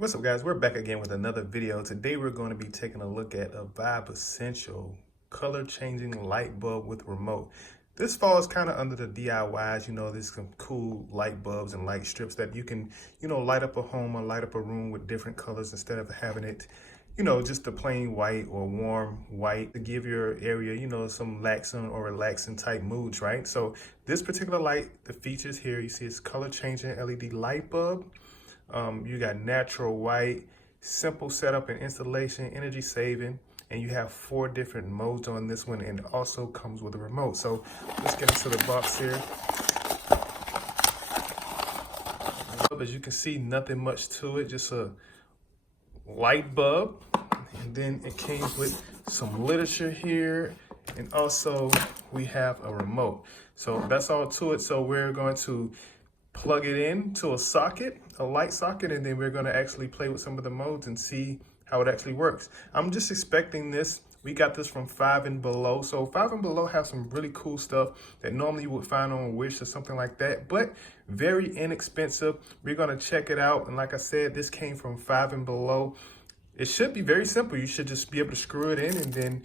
What's up guys, we're back again with another video. Today we're going to be taking a look at a fiVe Essential color changing light bulb with remote. This falls kind of under the DIYs, there's some cool light bulbs and light strips that you can, light up a home or light up a room with different colors instead of having it, just a plain white or warm white to give your area, some laxing or relaxing type moods, right? So this particular light, the features here, you see it's color changing LED light bulb. You got natural white, simple setup and installation, energy saving, and you have 4 different modes on this one, and it also comes with a remote. So let's get into the box here. As you can see, nothing much to it, just a light bulb. And then it came with some literature here, and also we have a remote. So that's all to it. So we're going to plug it in to a socket, a light socket, and then we're going to actually play with some of the modes and see how it actually works. I'm just expecting this. We got this from fiVe and BELoW. So fiVe and BELoW have some really cool stuff that normally you would find on Wish or something like that, but very inexpensive. We're going to check it out. And like I said, this came from fiVe and BELoW. It should be very simple. You should just be able to screw it in and then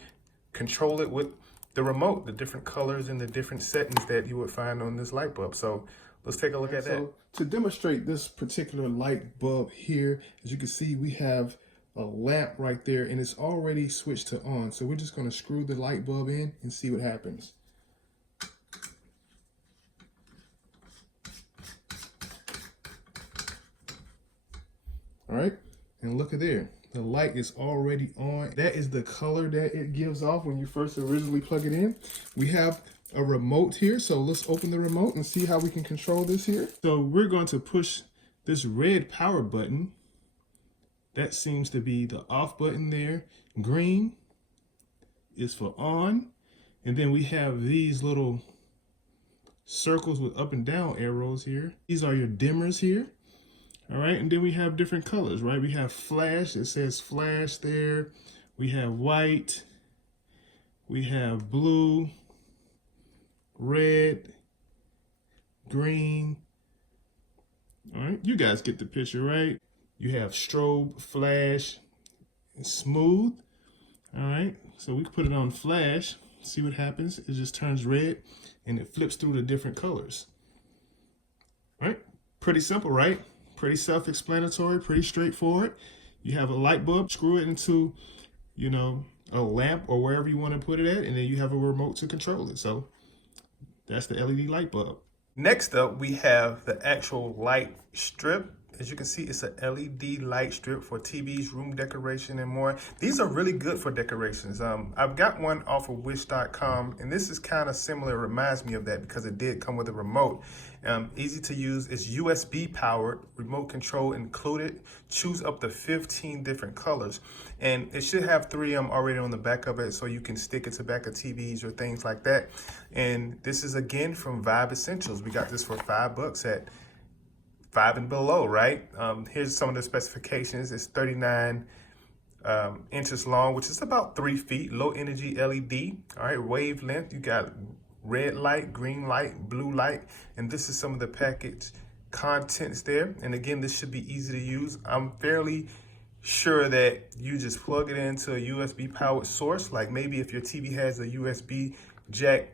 control it with the remote, the different colors and the different settings that you would find on this light bulb. So let's take a look at that. So to demonstrate this particular light bulb here, as you can see, we have a lamp right there and it's already switched to on. So we're just going to screw the light bulb in and see what happens. All right, and look at there. The light is already on. That is the color that it gives off when you first originally plug it in. We have a remote here, so let's open the remote and see how we can control this here. So we're going to push this red power button. That seems to be the off button there. Green is for on, and then we have these little circles with up and down arrows here. These are your dimmers here. All right, and then we have different colors, right? We have flash, it says flash there. We have white, we have blue, red, green. All right, you guys get the picture, right? You have strobe, flash, and smooth. All right, so we can put it on flash, see what happens. It just turns red and it flips through the different colors. All right, pretty simple, right? Pretty self-explanatory, pretty straightforward. You have a light bulb, screw it into, a lamp or wherever you want to put it at, and then you have a remote to control it. So that's the LED light bulb. Next up, we have the actual light strip. As you can see, it's an LED light strip for TVs, room decoration, and more. These are really good for decorations. I've got one off of wish.com, and this is kind of similar. It reminds me of that because it did come with a remote. Easy to use. It's USB powered, remote control included. Choose up to 15 different colors. And it should have 3 of them already on the back of it, so you can stick it to back of TVs or things like that. And this is, again, from fiVe Essentials. We got this for $5 at fiVe and BELoW, right? Here's some of the specifications. It's 39 inches long, which is about 3 feet. Low energy LED. All right, wavelength. You got red light, green light, blue light, and this is some of the package contents there. And again, this should be easy to use. I'm fairly sure that you just plug it into a USB powered source. Like maybe if your TV has a USB jack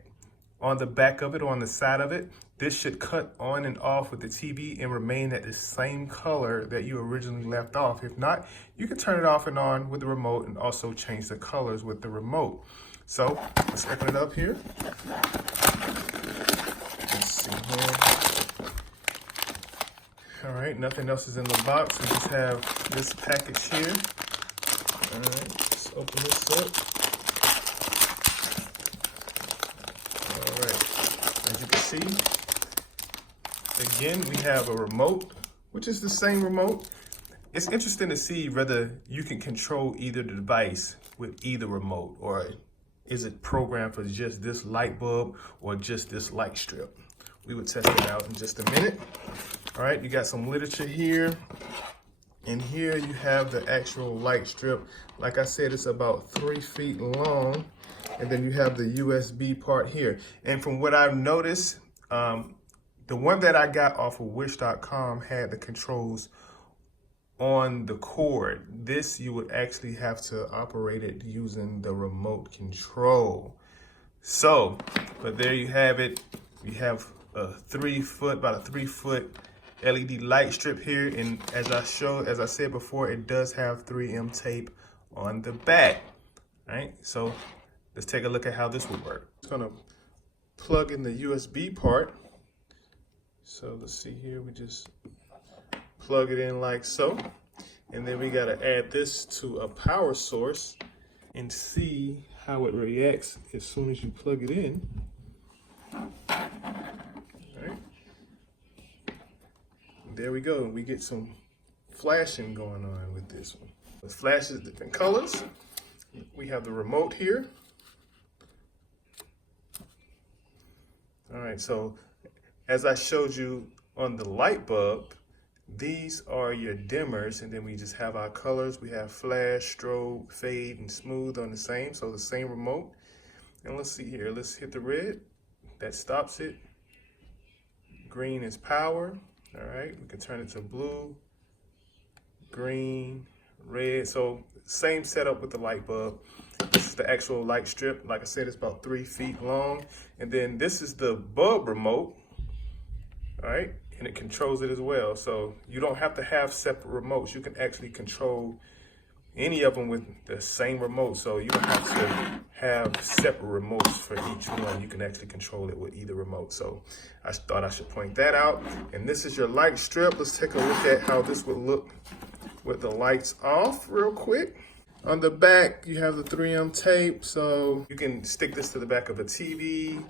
on the back of it or on the side of it, this should cut on and off with the TV and remain at the same color that you originally left off. If not, you can turn it off and on with the remote and also change the colors with the remote. So let's open it up here. Let's see here. All right, nothing else is in the box. We just have this package here. All right, let's open this up. All right, as you can see, again, we have a remote, which is the same remote. It's interesting to see whether you can control either device with either remote, or is it programmed for just this light bulb or just this light strip? We would test it out in just a minute. All right, you got some literature here. And here you have the actual light strip. Like I said, it's about 3 feet long. And then you have the USB part here. And from what I've noticed, the one that I got off of wish.com had the controls on the cord. This, you would actually have to operate it using the remote control. So, but there you have it. We have a 3 foot, about a 3 foot LED light strip here. And as I said before, it does have 3M tape on the back. All right, so let's take a look at how this would work. It's gonna plug in the USB part. So let's see here, we just plug it in like so. And then we gotta add this to a power source and see how it reacts as soon as you plug it in. All right. There we go, we get some flashing going on with this one. It flashes different colors. We have the remote here. All right, so as I showed you on the light bulb, these are your dimmers, and then we just have our colors. We have flash, strobe, fade, and smooth on the same, so the same remote. And let's see here, let's hit the red. That stops it. Green is power. All right, we can turn it to blue, green, red. So same setup with the light bulb. This is the actual light strip. Like I said, it's about 3 feet long. And then this is the bulb remote, all right? And it controls it as well. So you don't have to have separate remotes. You can actually control any of them with the same remote. So you don't have to have separate remotes for each one. You can actually control it with either remote. So I thought I should point that out. And this is your light strip. Let's take a look at how this would look with the lights off real quick. On the back, you have the 3M tape. So you can stick this to the back of a TV,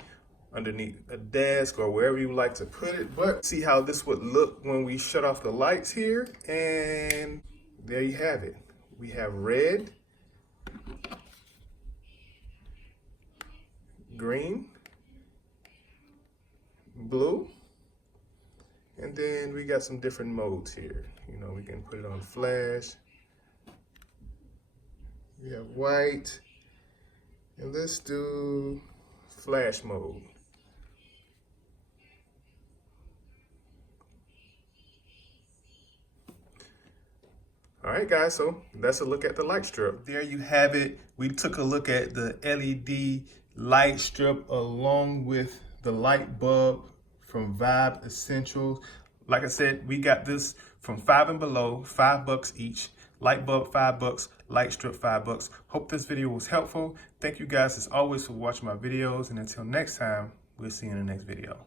underneath a desk, or wherever you like to put it. But see how this would look when we shut off the lights here. And there you have it. We have red, green, blue, and then we got some different modes here. You know, we can put it on flash. We have white, and let's do flash mode. All right, guys, so that's a look at the light strip. There you have it. We took a look at the LED light strip along with the light bulb from Vibe Essentials. Like I said, we got this from fiVe and BELoW, $5 each. Light bulb, $5, light strip, $5. Hope this video was helpful. Thank you guys as always for watching my videos. And until next time, we'll see you in the next video.